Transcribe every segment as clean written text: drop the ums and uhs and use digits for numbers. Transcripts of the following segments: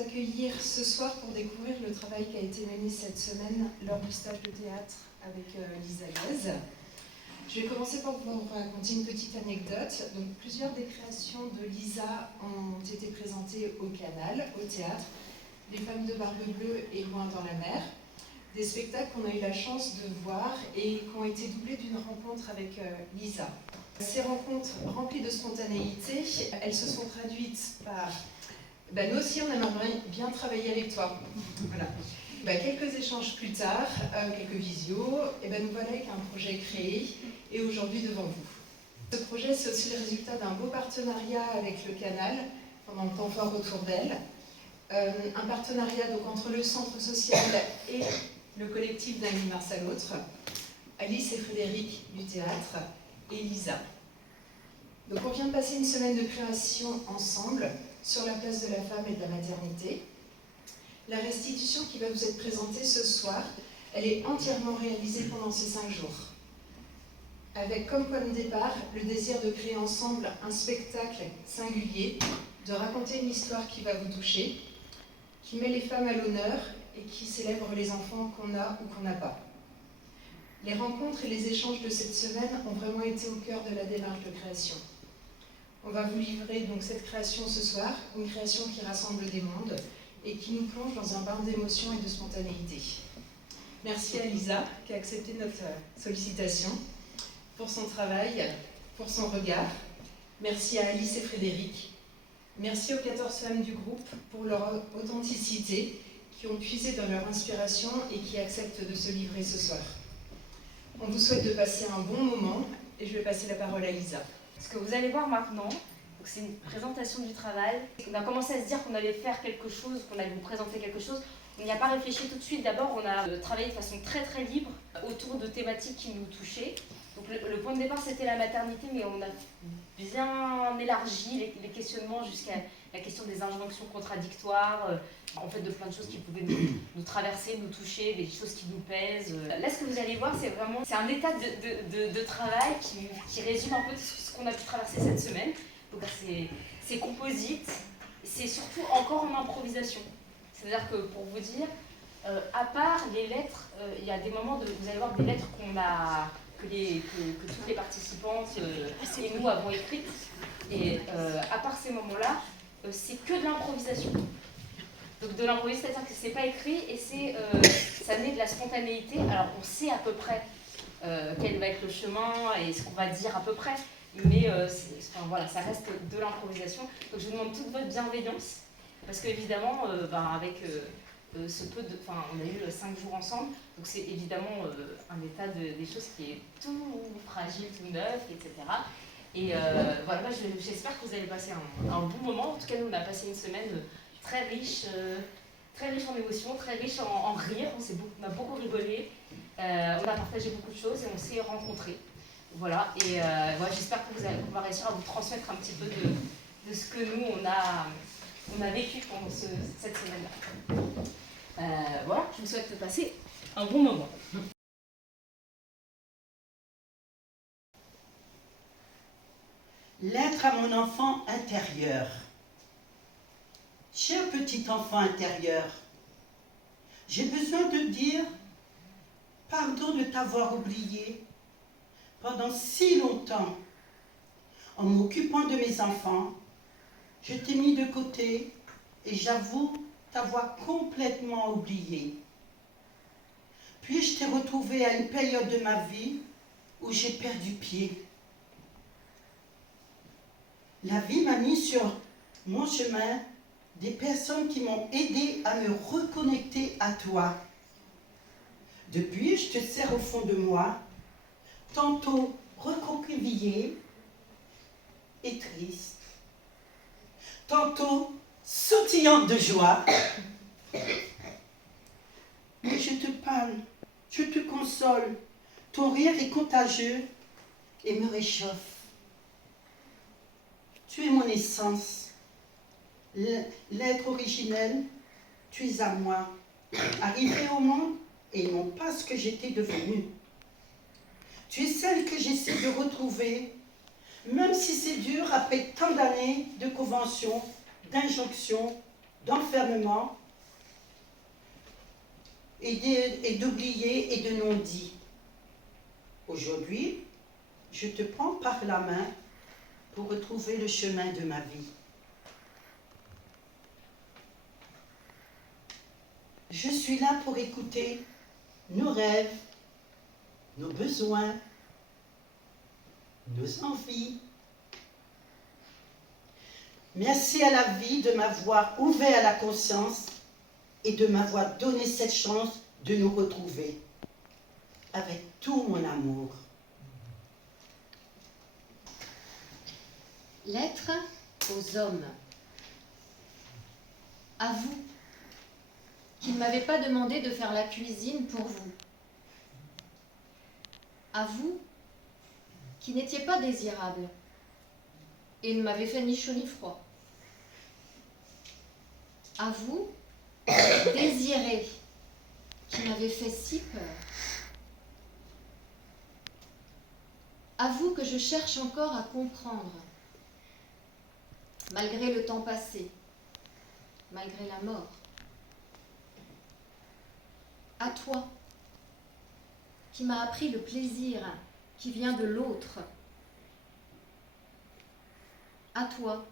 accueillir ce soir pour découvrir le travail qui a été mené cette semaine lors du stage de théâtre avec Lisa Guez. Je vais commencer par vous raconter une petite anecdote. Donc, plusieurs des créations de Lisa ont été présentées au Canal, au théâtre, Les femmes de barbe bleue et Loin dans la mer. Des spectacles qu'on a eu la chance de voir et qui ont été doublés d'une rencontre avec Lisa. Ces rencontres remplies de spontanéité, elles se sont traduites par nous aussi on aimerait bien travailler avec toi. Voilà. Quelques échanges plus tard, quelques visios, nous voilà avec un projet créé et aujourd'hui devant vous. Ce projet, c'est aussi le résultat d'un beau partenariat avec le Canal pendant le temps fort autour d'elle. Un partenariat donc, entre le centre social et le collectif D'un mars à l'autre, Alice et Frédéric du théâtre et Lisa. Donc on vient de passer une semaine de création ensemble sur la place de la femme et de la maternité. La restitution qui va vous être présentée ce soir, elle est entièrement réalisée pendant ces 5 jours. Avec comme point de départ le désir de créer ensemble un spectacle singulier, de raconter une histoire qui va vous toucher, qui met les femmes à l'honneur et qui célèbre les enfants qu'on a ou qu'on n'a pas. Les rencontres et les échanges de cette semaine ont vraiment été au cœur de la démarche de création. On va vous livrer donc cette création ce soir, une création qui rassemble des mondes et qui nous plonge dans un bain d'émotion et de spontanéité. Merci à Lisa qui a accepté notre sollicitation pour son travail, pour son regard. Merci à Alice et Frédéric. Merci aux 14 femmes du groupe pour leur authenticité, qui ont puisé dans leur inspiration et qui acceptent de se livrer ce soir. On vous souhaite de passer un bon moment et je vais passer la parole à Lisa. Ce que vous allez voir maintenant, c'est une présentation du travail. On a commencé à se dire qu'on allait faire quelque chose, qu'on allait vous présenter quelque chose. On n'y a pas réfléchi tout de suite. D'abord, on a travaillé de façon très très libre autour de thématiques qui nous touchaient. Donc le point de départ, c'était la maternité, mais on a bien élargi les questionnements jusqu'à la question des injonctions contradictoires, en fait de plein de choses qui pouvaient nous traverser, nous toucher, des choses qui nous pèsent. Là, ce que vous allez voir, c'est un état de travail qui résume un peu ce qu'on a pu traverser cette semaine. Donc c'est composite, c'est surtout encore en improvisation. C'est-à-dire que pour vous dire, à part les lettres, il y a des moments, vous allez voir des lettres que toutes les participantes et nous avons écrites. Et à part ces moments-là, c'est que de l'improvisation. Donc de l'improvisation, c'est-à-dire que c'est pas écrit et ça naît de la spontanéité. Alors on sait à peu près quel va être le chemin et ce qu'on va dire à peu près, mais ça reste de l'improvisation. Donc je vous demande toute votre bienveillance, parce qu'évidemment, avec on a eu 5 jours ensemble, donc c'est évidemment un état des choses qui est tout fragile, tout neuf, etc. Et j'espère que vous allez passer un bon moment. En tout cas, nous, on a passé une semaine très riche en émotions, très riche en rire. On a beaucoup rigolé, on a partagé beaucoup de choses et on s'est rencontrés. Voilà, et j'espère qu'on va réussir à vous transmettre un petit peu de ce que nous, on a vécu pendant cette semaine-là. Je vous souhaite de passer un bon moment. Lettre à mon enfant intérieur. Cher petit enfant intérieur, j'ai besoin de dire pardon de t'avoir oublié pendant si longtemps. En m'occupant de mes enfants, je t'ai mis de côté et j'avoue t'avoir complètement oublié. Puis je t'ai retrouvé à une période de ma vie où j'ai perdu pied. La vie m'a mis sur mon chemin des personnes qui m'ont aidé à me reconnecter à toi. Depuis, je te serre au fond de moi, tantôt recroquevillée et triste, tantôt sautillante de joie. Mais je te parle, je te console, ton rire est contagieux et me réchauffe. Tu es mon essence, l'être originel, tu es à moi, arrivé au monde et non pas ce que j'étais devenue. Tu es celle que j'essaie de retrouver, même si c'est dur après tant d'années de conventions, d'injonctions d'enfermement et d'oubliés et de non-dits. Aujourd'hui, je te prends par la main pour retrouver le chemin de ma vie. Je suis là pour écouter nos rêves, nos besoins, nos envies. Merci à la vie de m'avoir ouvert à la conscience et de m'avoir donné cette chance de nous retrouver avec tout mon amour. Lettre aux hommes. À vous, qui ne m'avez pas demandé de faire la cuisine pour vous. À vous, qui n'étiez pas désirable et ne m'avez fait ni chaud ni froid. À vous, désiré, qui m'avez fait si peur. À vous que je cherche encore à comprendre, malgré le temps passé, malgré la mort. À toi, qui m'as appris le plaisir qui vient de l'autre. À toi,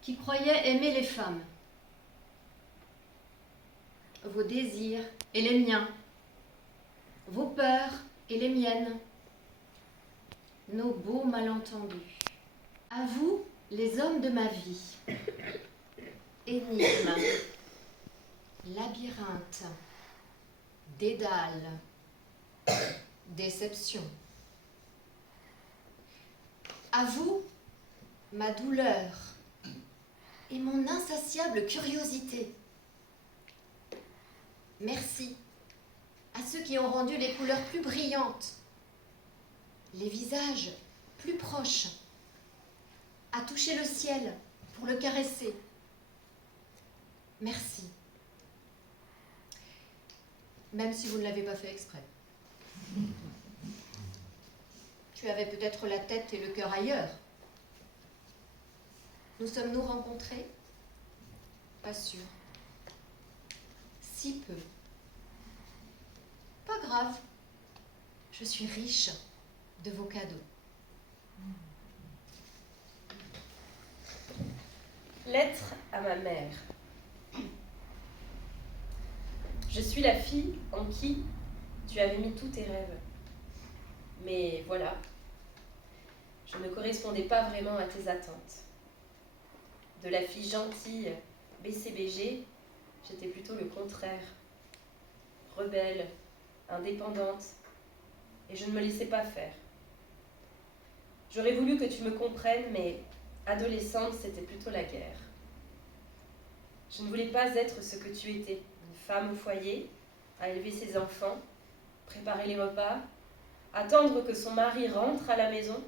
qui croyais aimer les femmes. Vos désirs et les miens, vos peurs et les miennes, nos beaux malentendus. À vous, les hommes de ma vie. Énigme, labyrinthe, dédale, déception. À vous, ma douleur et mon insatiable curiosité. Merci à ceux qui ont rendu les couleurs plus brillantes, les visages plus proches, à toucher le ciel pour le caresser. Merci. Même si vous ne l'avez pas fait exprès. Tu avais peut-être la tête et le cœur ailleurs. Nous sommes-nous rencontrés? Pas sûr. Si peu. Pas grave. Je suis riche de vos cadeaux. Lettre à ma mère. Je suis la fille en qui tu avais mis tous tes rêves. Mais voilà, je ne correspondais pas vraiment à tes attentes. De la fille gentille, BCBG, j'étais plutôt le contraire. Rebelle, indépendante, et je ne me laissais pas faire. J'aurais voulu que tu me comprennes, mais adolescente, c'était plutôt la guerre. Je ne voulais pas être ce que tu étais, une femme au foyer, à élever ses enfants, préparer les repas, attendre que son mari rentre à la maison.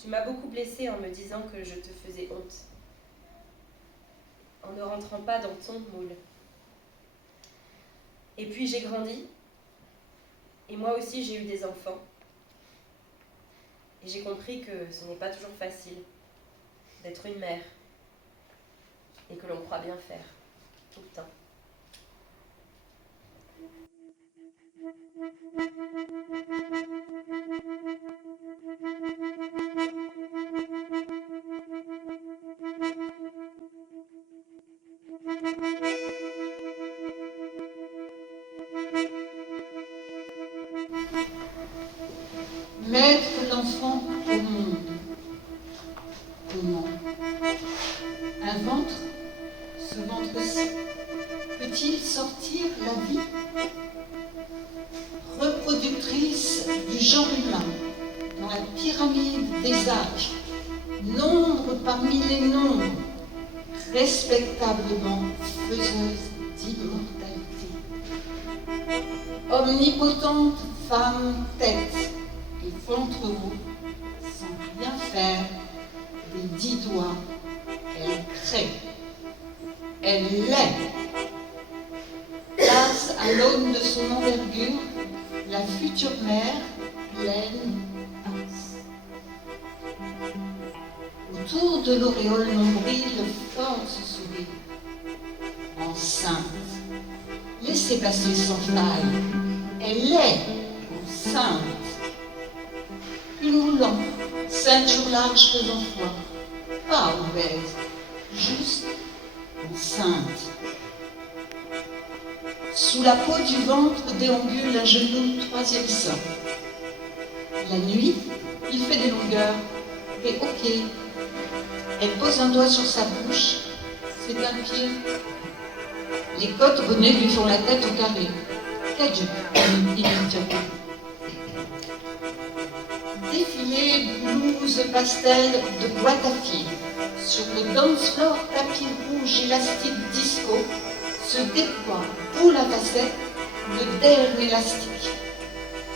Tu m'as beaucoup blessée en me disant que je te faisais honte, en ne rentrant pas dans ton moule. Et puis j'ai grandi, et moi aussi j'ai eu des enfants. Et j'ai compris que ce n'est pas toujours facile d'être une mère, et que l'on croit bien faire, tout le temps. Mettre l'enfant au monde. Comment? Un ventre, ce ventre-ci, peut-il sortir la vie? Reproductrice du genre humain, dans la pyramide des âges, nombre parmi les nombres, respectablement faiseuse d'immortalité. Omnipotente femme tête et ventre haut, sans rien faire, des 10 doigts, elle crée, elle l'est. Place à l'aune de son envergure, la future mère pleine pince. Autour de l'auréole nombril découvrir. Enceinte. Laissez passer sans faille. Elle est enceinte. Pull moulant, ceinture large devant toi. Pas obèse, juste enceinte. Sous la peau du ventre déambule un genou troisième sein. La nuit, il fait des longueurs, et ok. Elle pose un doigt sur sa bouche, c'est un pied. Les côtes bonnet lui font la tête au carré. Caduc, immédiatement. Défilé, blouse, pastel de boîte à filles. Sur le dance floor, tapis rouge, élastique disco, se déploie, boule à facettes, le derme élastique.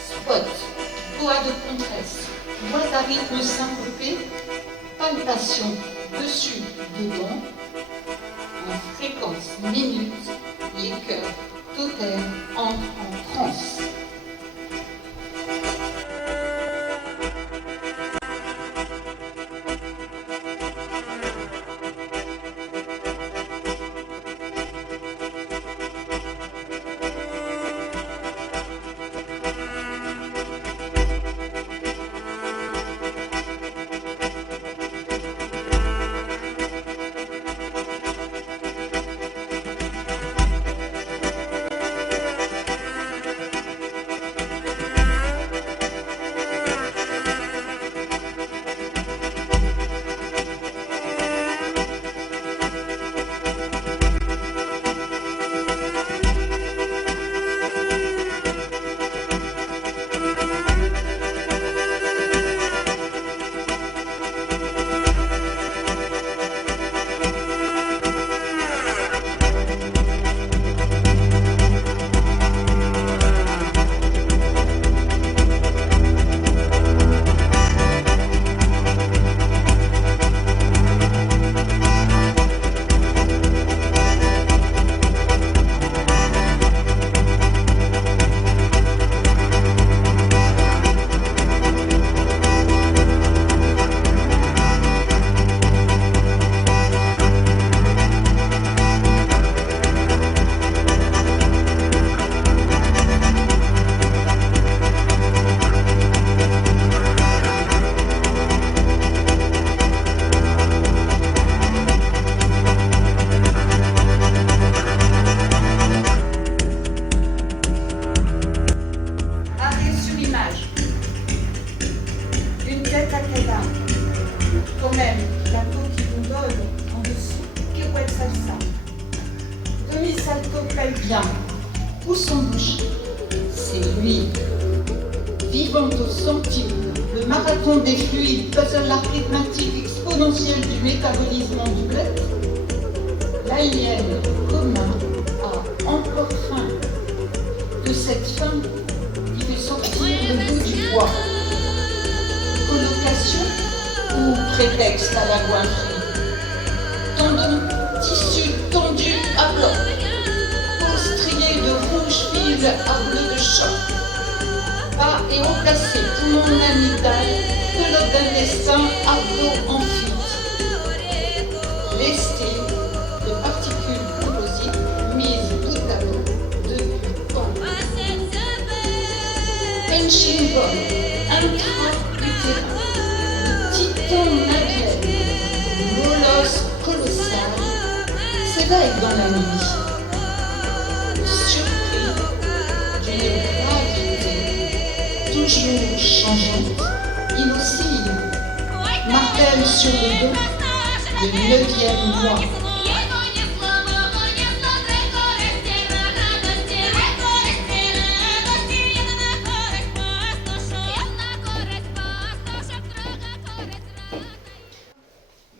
Spot, boa de compresse, boîte à rythme syncopé, palpation, dessus, dedans, en fréquence minute, les cœurs totaires entrent en transe. Bien. Où son bouche? C'est lui. Vivant au centime, le marathon des fluides, puzzle arithmétique exponentielle du métabolisme en doublette, l'alien commun a encore faim. De cette faim, il fait sortir le bout du bois. Colocation ou prétexte à la goinfrerie? Tendon, tissu tendu à bloc. De rouge fil à bleu de choc. Bas et haut placé, poumon amical, pelote d'intestin, abdos en fuite. Lesté de particules composites mises bout à bout depuis quand. Punching ball, intra-utérin, de titan madeleine, molosse colossal, s'éveille dans la nuit. Toujours changeante, il oscille, martèle sur le dos, le 9e mois.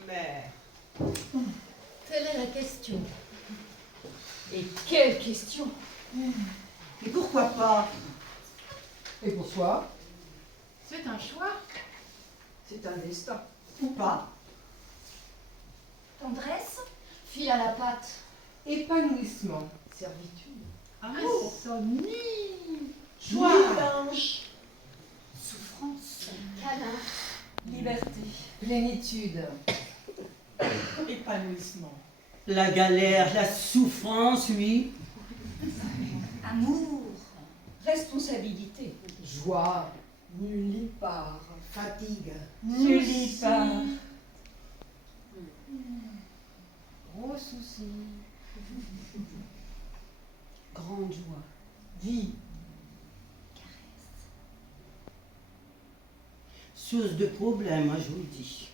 Mère. Telle est la question. Et quelle question! Mais pourquoi pas? Et pourquoi? C'est un choix. C'est un destin. Ou pas? Tendresse, fille à la patte. Épanouissement. Servitude. Insomnie. Joie. Mélange. Souffrance. Câlin. Liberté. Plénitude. Épanouissement. La galère, la souffrance, oui. Amour, Responsabilité. Joie. Nullipare. Fatigue. Nullipare. Gros soucis. Grande joie. Vie. Source de problème, moi, je vous le dis.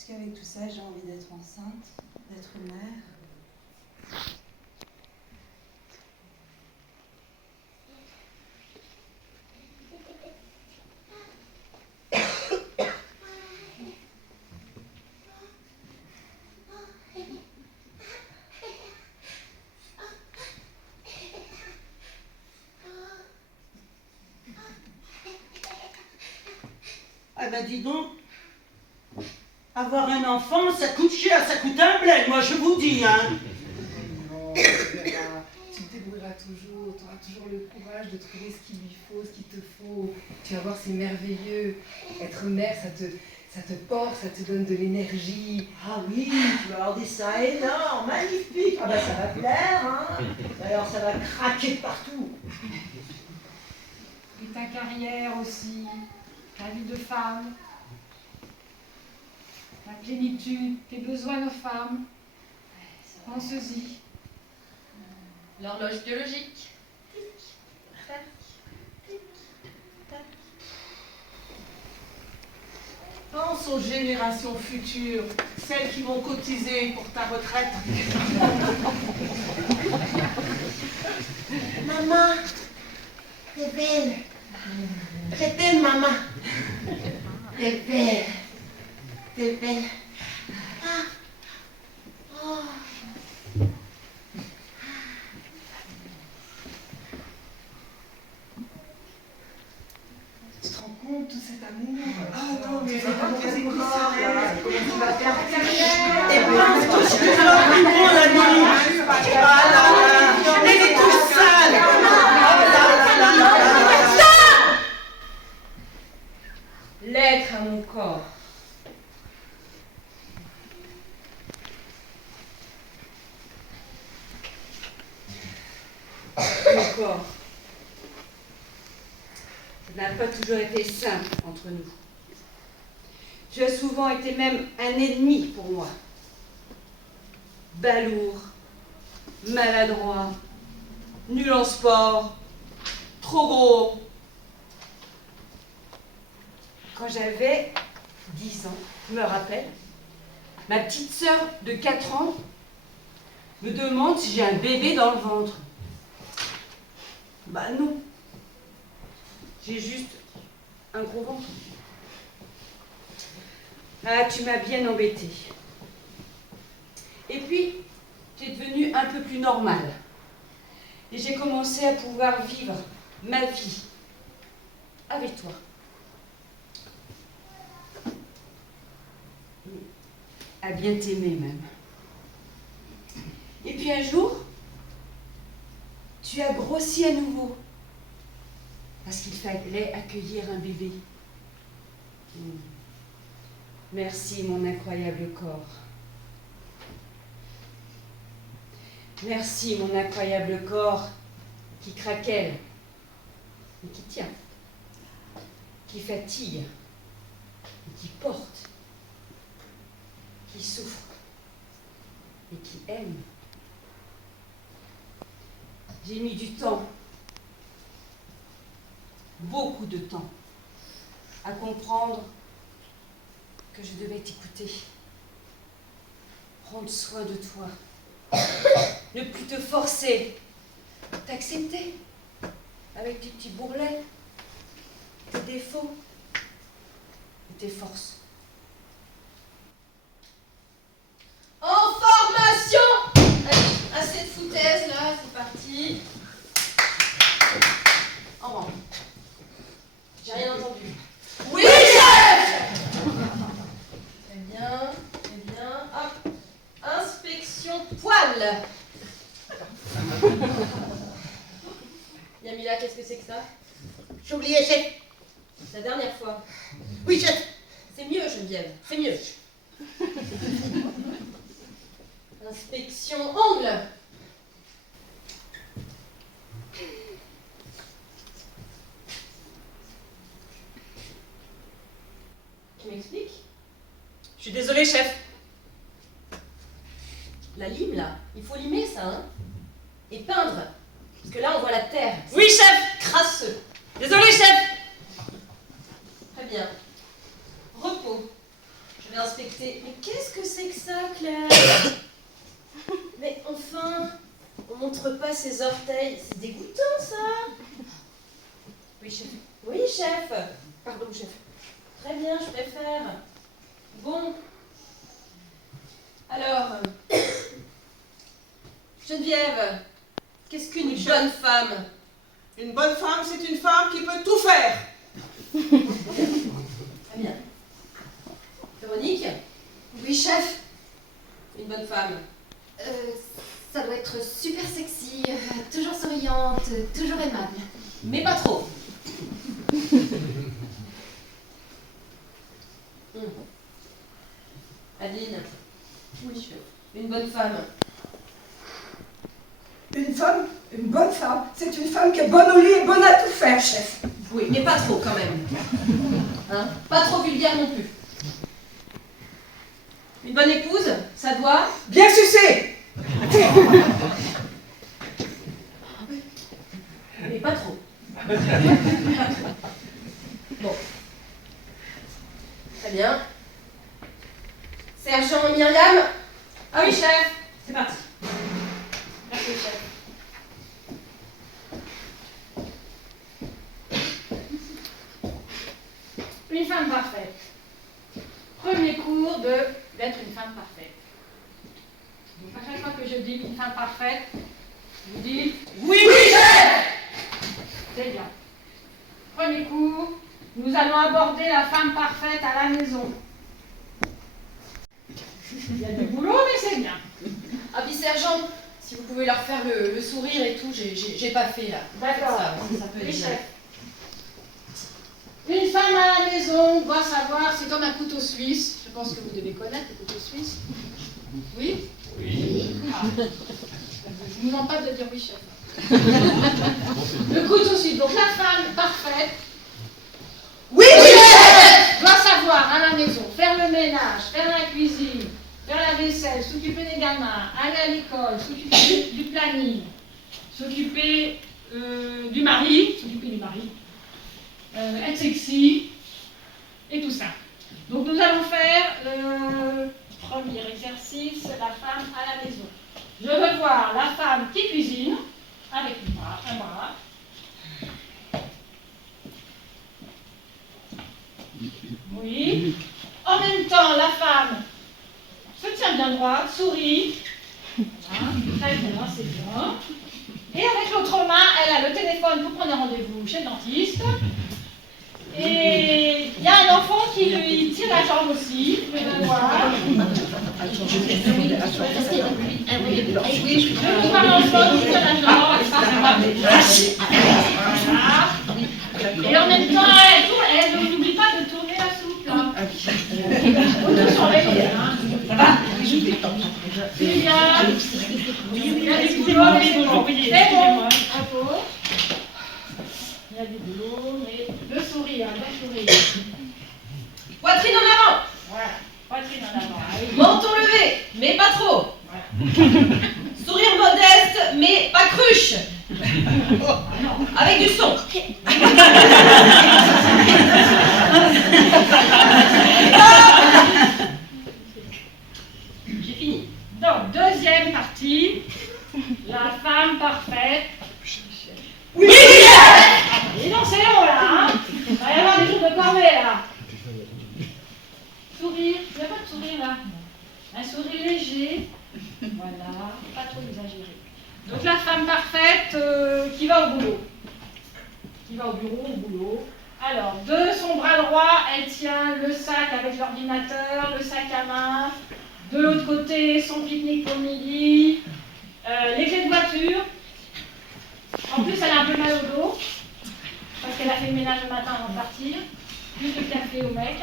est-ce qu'avec tout ça, j'ai envie d'être enceinte, d'être mère? Ah ben dis donc, avoir un enfant, ça coûte cher, ça coûte un bled, moi je vous dis, hein. Non, tu verras. Tu te débrouilleras toujours. Tu auras toujours le courage de trouver ce qu'il lui faut, ce qu'il te faut. Tu vas voir, c'est merveilleux. Être mère, ça te porte, ça te donne de l'énergie. Ah oui, tu vas avoir des seins énormes, magnifiques. Ah ben ça va plaire, hein. D'ailleurs ça va craquer de partout. Et ta carrière aussi, ta vie de femme, la plénitude, tes besoins de femme. Pense-y. L'horloge biologique. Pense aux générations futures, celles qui vont cotiser pour ta retraite. Maman, t'es belle. T'es belle, maman. T'es belle. T'es belle. Ah. Oh. Tu te rends compte, tout cet amour? Ah non, mais c'est pas Et comment tu vas faire carrière. Et pense que je te rends du bon la nuit. Ah là là, elle est toute sale. Oh là là là là là. L'être à mon corps. Mon corps. Ça n'a pas toujours été simple entre nous. Tu as souvent été même un ennemi pour moi. Balourd, maladroit, nul en sport, trop gros. Quand j'avais 10 ans, je me rappelle, ma petite sœur de 4 ans me demande si j'ai un bébé dans le ventre. Bah non. J'ai juste un gros ventre. Ah, tu m'as bien embêtée. Et puis, tu es devenue un peu plus normale. Et j'ai commencé à pouvoir vivre ma vie avec toi. À bien t'aimer même. Et puis un jour, tu as grossi à nouveau. Parce qu'il fallait accueillir un bébé. Merci mon incroyable corps. Merci mon incroyable corps qui craquelle, mais qui tient, qui fatigue, et qui porte, qui souffre et qui aime. J'ai mis du temps, beaucoup de temps, à comprendre que je devais t'écouter, prendre soin de toi, ne plus te forcer, t'accepter avec tes petits bourrelets, tes défauts et tes forces. En formation! Allez, assez de foutaise là, c'est parti. En rang. J'ai rien entendu. Oui, chef! Très bien, très bien. Hop. Inspection poil. Il a mis la que c'est que ça? J'ai oublié, chef. La dernière fois. Oui, chef. C'est mieux, Geneviève, c'est mieux. Inspection ongle. Tu m'expliques? Je suis désolée, chef. La lime, là, il faut limer ça, hein? Et peindre. Parce que là, on voit la terre. Oui, chef. Crasseux. Désolée, chef. Très bien. Repos. Je vais inspecter. Mais qu'est-ce que c'est que ça, Claire? Mais enfin, on montre pas ses orteils. C'est dégoûtant, ça. Oui, chef. Oui, chef. Pardon, chef. Très bien, je préfère. Bon. Alors, Geneviève, qu'est-ce qu'une bonne femme? Une bonne femme, c'est une femme qui peut tout faire. Très bien. Véronique, Oui, chef. une bonne femme. Ça doit être super sexy, toujours souriante, toujours aimable. Mais pas trop. Adeline. Oui, chef. Une bonne femme. Une bonne femme, c'est une femme qui est bonne au lit et bonne à tout faire, chef. Oui, mais pas trop quand même. Hein? Pas trop vulgaire non plus. Une bonne épouse, ça doit... Bien sucé. Mais pas trop. Bon. Très bien. Sergent Myriam. Ah oui, chef. C'est parti. Merci, chef. Une femme parfaite. Premier cours d'être une femme parfaite. Donc à chaque fois que je dis une femme parfaite, vous dites oui, chef. C'est bien. Premier cours, nous allons aborder la femme parfaite à la maison. Il y a du boulot, mais c'est bien. Ah puis sergent, si vous pouvez leur faire le sourire et tout, j'ai pas fait là. D'accord. Ça peut Oui, être bien. chef. Une femme à la maison doit savoir, c'est comme un couteau suisse. Je pense que vous devez connaître le couteau suisse. Oui? Oui. Ah. Je ne vous demande pas de dire oui, chef. Le couteau suisse. Donc la femme parfaite. Oui, chef. Doit savoir à la maison faire le ménage, faire la cuisine, faire la vaisselle, s'occuper des gamins, aller à l'école, s'occuper du planning, s'occuper du mari, être sexy et tout ça. Donc nous allons faire le premier exercice, la femme à la maison. Je veux voir la femme qui cuisine avec un bras. Oui. En même temps, la femme se tient bien droite, sourit. Voilà. Très bien, c'est bien. Et avec l'autre main, elle a le téléphone pour prendre un rendez-vous chez le dentiste. Et il y a un enfant qui lui tire la jambe aussi, vous pouvez le voir. Je vous vois l'enfant qui tire la jambe. Voilà. Et en même temps, elle n'oublie pas de tourner la soupe. Là. Faut tout surveiller. Hein. C'est bien. Il y a du boulot, mais c'est bon. Bravo. Il y a du boulot, mais le sourire, le sourire. Poitrine en avant. Voilà, poitrine en avant. Ah oui. Menton levé, mais pas trop. Voilà. Sourire modeste, mais pas cruche. Avec du son. J'ai fini. Donc, deuxième partie, la femme parfaite. Oui, Et non, c'est long là, hein. Il va y avoir des trucs de corvée là. Sourire, il n'y a pas de sourire là. Un sourire léger. Voilà, pas trop exagéré. Donc la femme parfaite qui va au boulot. Qui va au bureau, au boulot. Alors, de son bras droit, elle tient le sac avec l'ordinateur, le sac à main. De l'autre côté, son pique-nique pour midi. Les clés de voiture. En plus, elle a un peu mal au dos. fait le ménage le matin avant de partir. Plus de café au mec.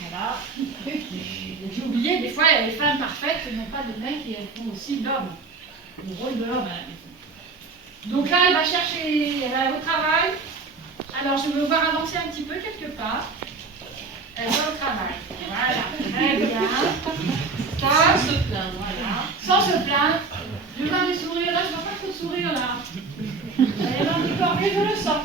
Voilà. Et j'ai oublié, des fois, les femmes parfaites n'ont pas de mec et elles font aussi l'homme. Le rôle de l'homme à la maison. Donc là, elle va chercher, elle va au travail. Alors, je veux voir avancer un petit peu quelque part. Elle va au travail. Voilà, très bien. Sans se plaindre, voilà. Sans se plaindre. Je vois les sourires, là, je vois pas trop de sourire, là. Elle est dans le cornet, je le sens.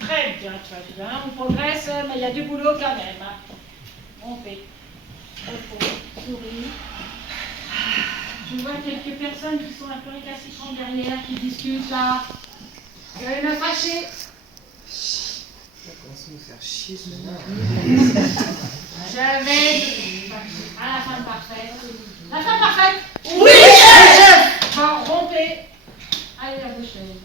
Très bien, très bien. On progresse, mais il y a du boulot quand même. On fait. Souris. Je vois quelques personnes qui sont un peu récalcitrantes derrière, qui discutent là. Vous allez me fâcher. Ça commence à nous faire chier ce Je vais à la femme parfaite. La femme parfaite? Oui, chef! Bon, rompez. Allez, à vos chaises.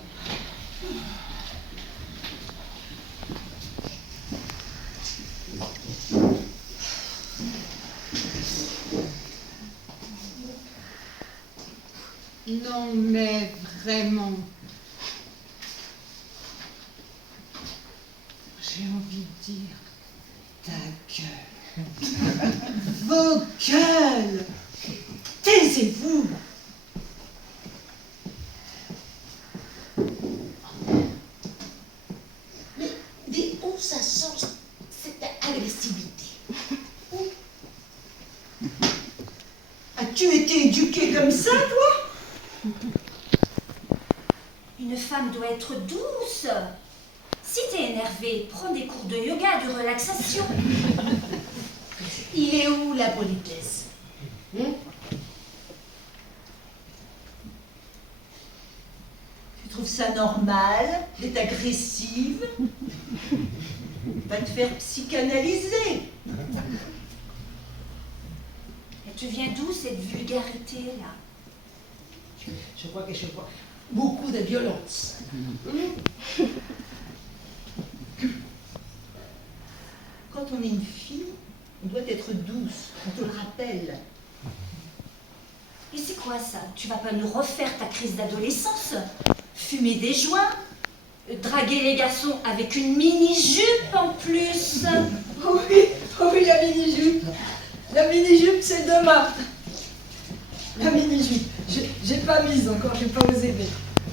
Non, mais vraiment. J'ai envie de dire ta gueule. Vos gueules! Taisez-vous! Mais où ça sort cette agressivité? As-tu été éduquée comme ça, toi? Une femme doit être douce. Si t'es énervée, prends des cours de yoga, de relaxation. Il est où la politesse? Tu trouves ça normal d'être agressive? Va te faire psychanalyser. Et tu viens d'où cette vulgarité-là? Je crois que je vois beaucoup de violence. Quand on est une fille, on doit être douce, on te le rappelle. Et c'est quoi ça? Tu vas pas nous refaire ta crise d'adolescence? Fumer des joints? Draguer les garçons avec une mini-jupe en plus? Oh oui, la mini-jupe. La mini-jupe, c'est demain. La mini-jupe. J'ai pas mise encore, j'ai pas osé. Mais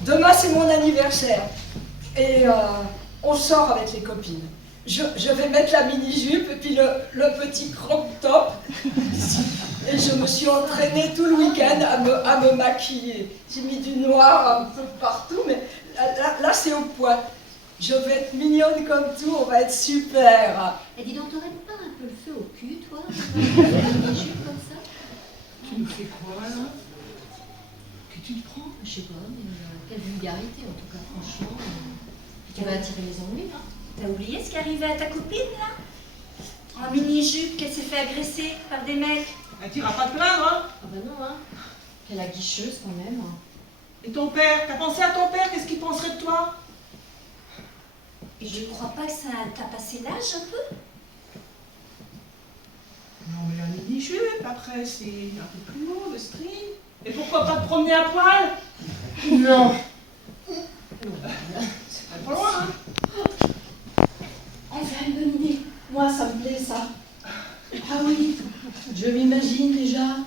demain, c'est mon anniversaire. Et on sort avec les copines. Je vais mettre la mini-jupe et puis le petit crop top. Et je me suis entraînée tout le week-end à me maquiller. J'ai mis du noir un peu partout, mais là c'est au point. Je vais être mignonne comme tout, on va être super. Et dis donc, t'aurais pas un peu le feu au cul, toi? Une mini-jupe comme ça? Tu me fais quoi, là? Que tu te prends? Je sais pas, mais quelle vulgarité en tout cas, franchement. Qui va attirer les ennuis, hein. T'as oublié ce qui arrivait à ta copine, là? En mini-jupe, qu'elle s'est fait agresser par des mecs. Tu iras pas te plaindre, hein? Ah bah non, hein. Quelle aguicheuse quand même. Et ton père? T'as pensé à ton père? Qu'est-ce qu'il penserait de toi? Et je crois pas que ça t'a passé l'âge un peu? Non, mais la mini-jupe, après, c'est un peu plus haut, le string. Et pourquoi pas te promener à poil? Non. C'est pas trop loin, hein? Enfin, une bonne idée. Moi, ça me plaît, ça. Ah oui, je m'imagine déjà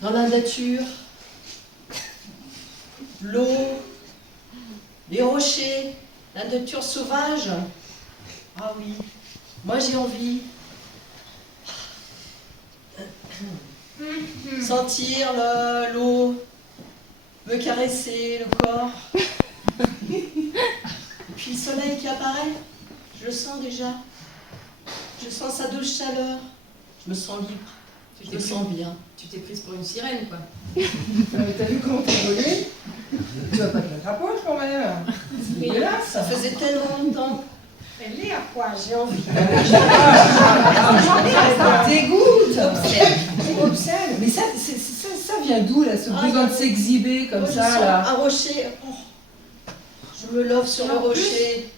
dans la nature, l'eau, les rochers, la nature sauvage. Ah oui, moi j'ai envie. Sentir l'eau, me caresser le corps. Puis le soleil qui apparaît, je le sens déjà. Je sens sa douce chaleur. Je me sens libre. Je me sens bien. Tu t'es prise pour une sirène, quoi. T'as vu comment t'as évolué? Tu vas pas te mettre à poil quand même. C'est dégueulasse. Ça faisait tellement longtemps. Elle est à poil. J'ai envie. Ça dégoûte. Obscène. Mais ça vient d'où là, ce besoin de s'exhiber comme ça là? Un rocher. Oh. Je me love sur le rocher.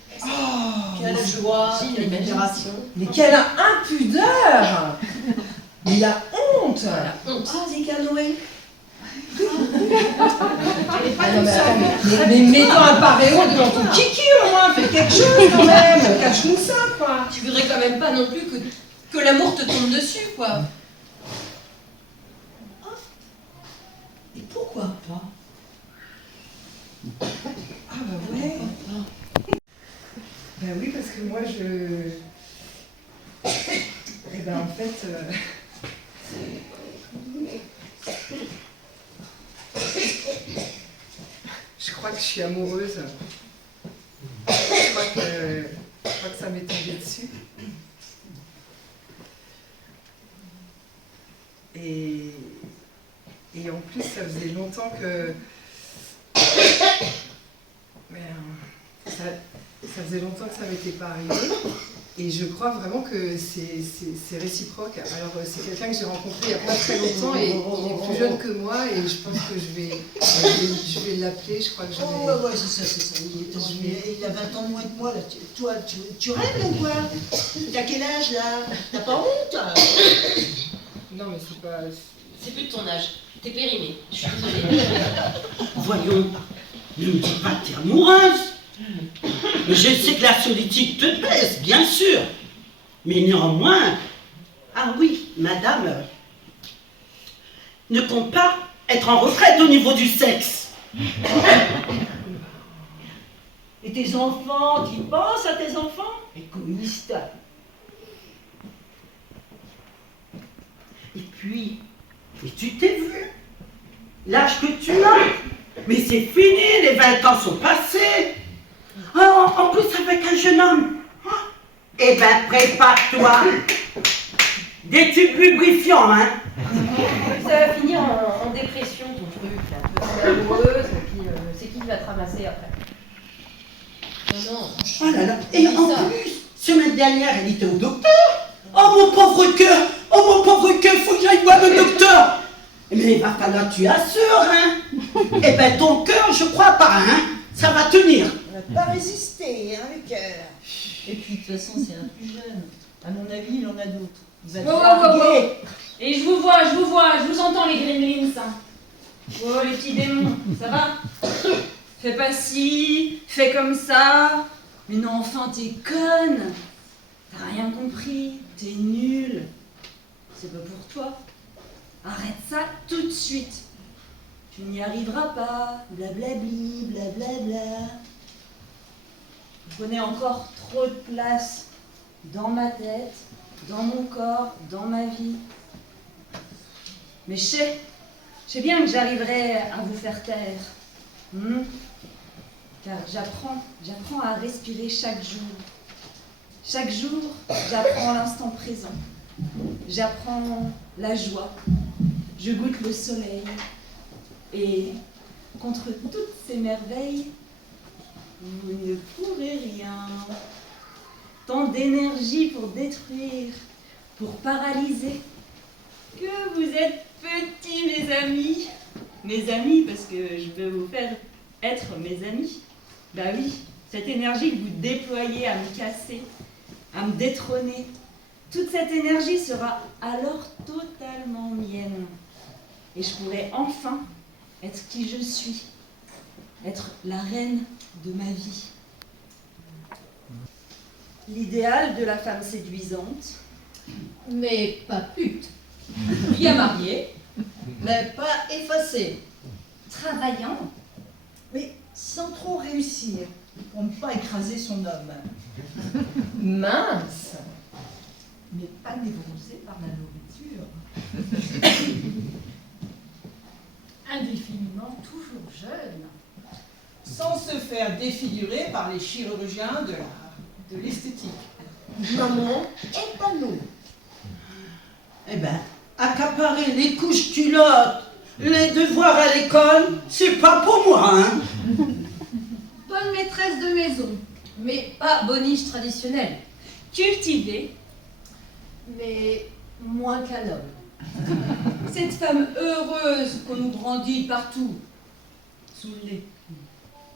Quelle joie, quelle libération. Mais quelle impudeur! Mais la honte! Ah, des canoës. Elle Non, mais attends, mais mets-toi un paréo devant ton kiki au moins, fais quelque chose quand même, cache-nous ça quoi. Tu voudrais quand même pas non plus que l'amour te tombe dessus, quoi. Et pourquoi pas? Ah bah ouais. Ben oui, parce que moi Eh ben en fait... Je crois que je suis amoureuse. Je crois que ça m'est tombé dessus. Et en plus, ça faisait longtemps que... Ça faisait longtemps que ça m'était pas arrivé. Et je crois vraiment que c'est réciproque. Alors, c'est quelqu'un que j'ai rencontré il n'y a pas très longtemps et il est plus jeune que moi et je pense que je vais l'appeler. Je crois que je vais... Oh, ouais, c'est ça. Il a 20 ans de moins que moi, là. Toi, tu rêves, là, ou quoi? T'as quel âge, là? T'as pas honte? Non, mais c'est pas... C'est plus de ton âge. T'es périmée. Je suis désolée. Voyons, ne me dis pas que t'es amoureuse. Mais je sais que la solitude te plaise, bien sûr. Mais néanmoins, ah oui, madame, ne compte pas être en retraite au niveau du sexe. Et tes enfants, tu y penses à tes enfants? Égoïste. Et puis, mais tu t'es vu, l'âge que tu as, mais c'est fini, les 20 ans sont passés. En plus avec un jeune homme. Eh ben, prépare-toi. Des tubes lubrifiants, hein. Ça va finir en dépression, ton truc, là. Tu vas tomber amoureuse, et puis c'est qui va te ramasser après? Non. Oh là là. Et en plus, semaine dernière, elle était au docteur. Oh mon pauvre cœur, faut que j'aille voir le docteur. Mais il va falloir que tu assures, hein. Eh ben, ton cœur, je crois pas, hein. Ça va tenir. On n'a pas résisté, hein, le cœur. Et puis, de toute façon, c'est un plus jeune. À mon avis, il en a d'autres. Il va te larguer. Et je vous vois, je vous entends les gremlins. Oh, les petits démons, ça va? Fais pas ci, fais comme ça. Mais non, enfin, t'es conne. T'as rien compris, t'es nulle. C'est pas pour toi. Arrête ça tout de suite. Tu n'y arriveras pas, blablabli, blablabla. Tu prenais encore trop de place dans ma tête, dans mon corps, dans ma vie. Mais je sais bien que j'arriverai à vous faire taire. Car j'apprends à respirer chaque jour. Chaque jour, j'apprends l'instant présent. J'apprends la joie. Je goûte le soleil. Et contre toutes ces merveilles, vous ne pourrez rien. Tant d'énergie pour détruire, pour paralyser, que vous êtes petits, mes amis. Mes amis, parce que je peux vous faire être mes amis. Bah oui, cette énergie que vous déployez à me casser, à me détrôner, toute cette énergie sera alors totalement mienne. Et je pourrai enfin être qui je suis, être la reine de ma vie. L'idéal de la femme séduisante, Mais pas pute. Bien mariée, mais pas effacée. Travaillant. Mais sans trop réussir, pour ne pas écraser son homme. Mince. Mais pas névrosé par la nourriture. Indéfiniment toujours jeune. Sans se faire défigurer par les chirurgiens de l'esthétique. Maman est à nous. Eh ben, accaparer les couches culottes, les devoirs à l'école, c'est pas pour moi, hein. bonne maîtresse de maison, mais pas boniche traditionnelle. Cultivée, Mais moins qu'un homme. Cette femme heureuse qu'on nous brandit partout, sous le nez.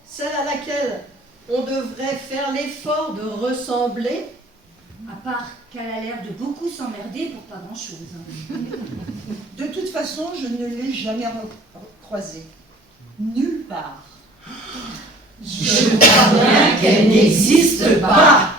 Celle à laquelle on devrait faire l'effort de ressembler. À part qu'elle a l'air de beaucoup s'emmerder pour pas grand-chose. De toute façon, je ne l'ai jamais croisée. Nulle part. Je crois bien qu'elle n'existe pas.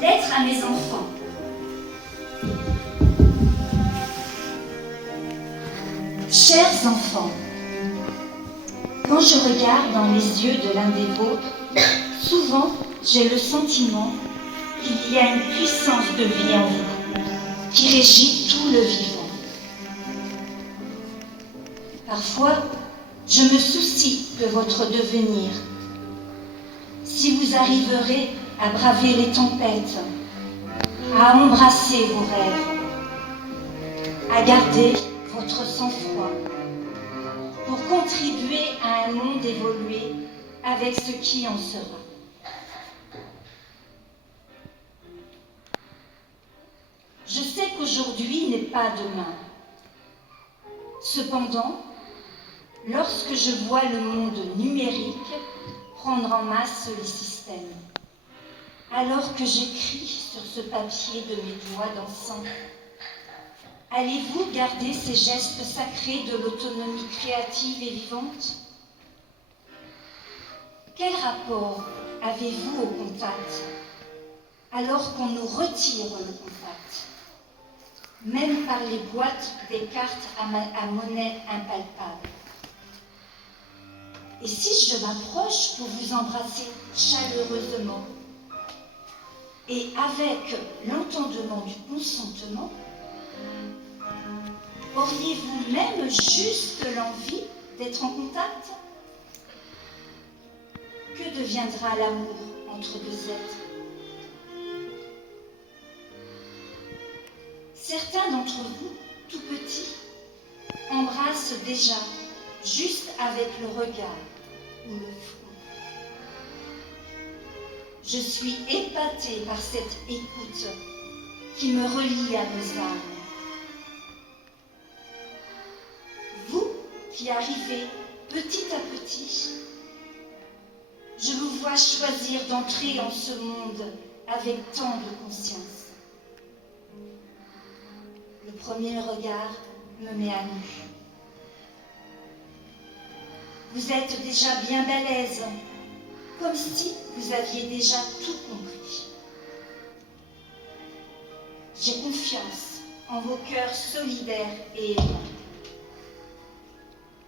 Lettre à mes enfants. Chers enfants, quand je regarde dans les yeux de l'un des vôtres, souvent j'ai le sentiment qu'il y a une puissance de vie en vous qui régit tout le vivant. Parfois, je me soucie de votre devenir. Si vous arriverez à braver les tempêtes, à embrasser vos rêves, à garder votre sang-froid, pour contribuer à un monde évolué avec ce qui en sera. Je sais qu'aujourd'hui n'est pas demain. Cependant, lorsque je vois le monde numérique prendre en masse les systèmes, alors que j'écris sur ce papier de mes doigts d'encens, allez-vous garder ces gestes sacrés de l'autonomie créative et vivante? Quel rapport avez-vous au contact, alors qu'on nous retire le contact, même par les boîtes des cartes à monnaie impalpable? Et si je m'approche pour vous embrasser chaleureusement, et avec l'entendement du consentement, auriez-vous même juste l'envie d'être en contact? Que deviendra l'amour entre deux êtres? Certains d'entre vous, tout petits, embrassent déjà, juste avec le regard ou le front. Je suis épatée par cette écoute qui me relie à vos âmes. Vous qui arrivez petit à petit, je vous vois choisir d'entrer en ce monde avec tant de conscience. Le premier regard me met à nu. Vous êtes déjà bien balèze, comme si vous aviez déjà tout compris. J'ai confiance en vos cœurs solidaires et aimants,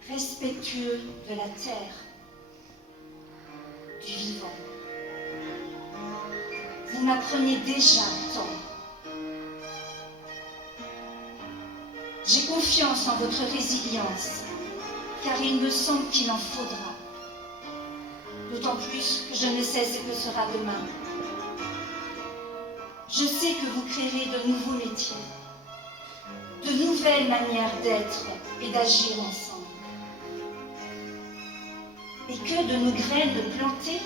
respectueux de la terre, du vivant. Vous m'apprenez déjà tant. J'ai confiance en votre résilience, car il me semble qu'il en faudra. D'autant plus que je ne sais ce que sera demain. Je sais que vous créerez de nouveaux métiers, de nouvelles manières d'être et d'agir ensemble. Et que de nos graines plantées,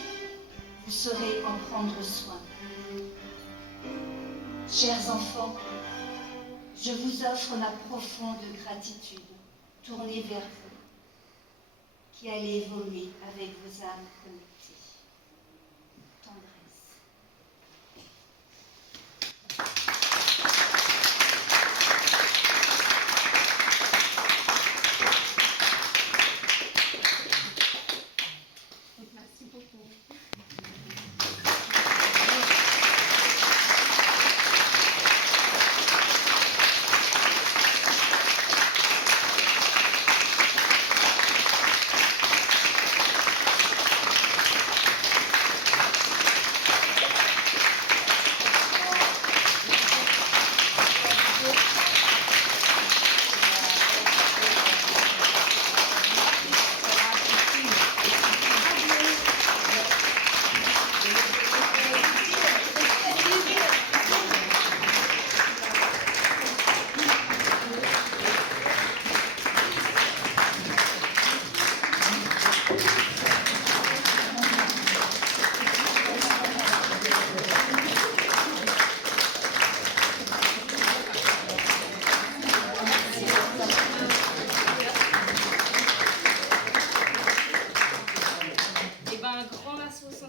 vous saurez en prendre soin. Chers enfants, je vous offre ma profonde gratitude tournée vers vous, qui allez évoluer avec vos âmes connectées. Tendresse. Merci beaucoup.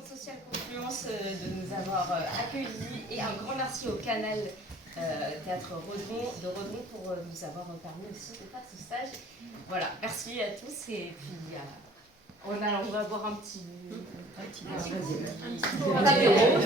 Centre social Confluence de nous avoir accueillis et un grand merci au Canal Théâtre Redon pour nous avoir permis aussi de faire ce stage. Voilà, merci à tous et puis on va boire un petit apéro.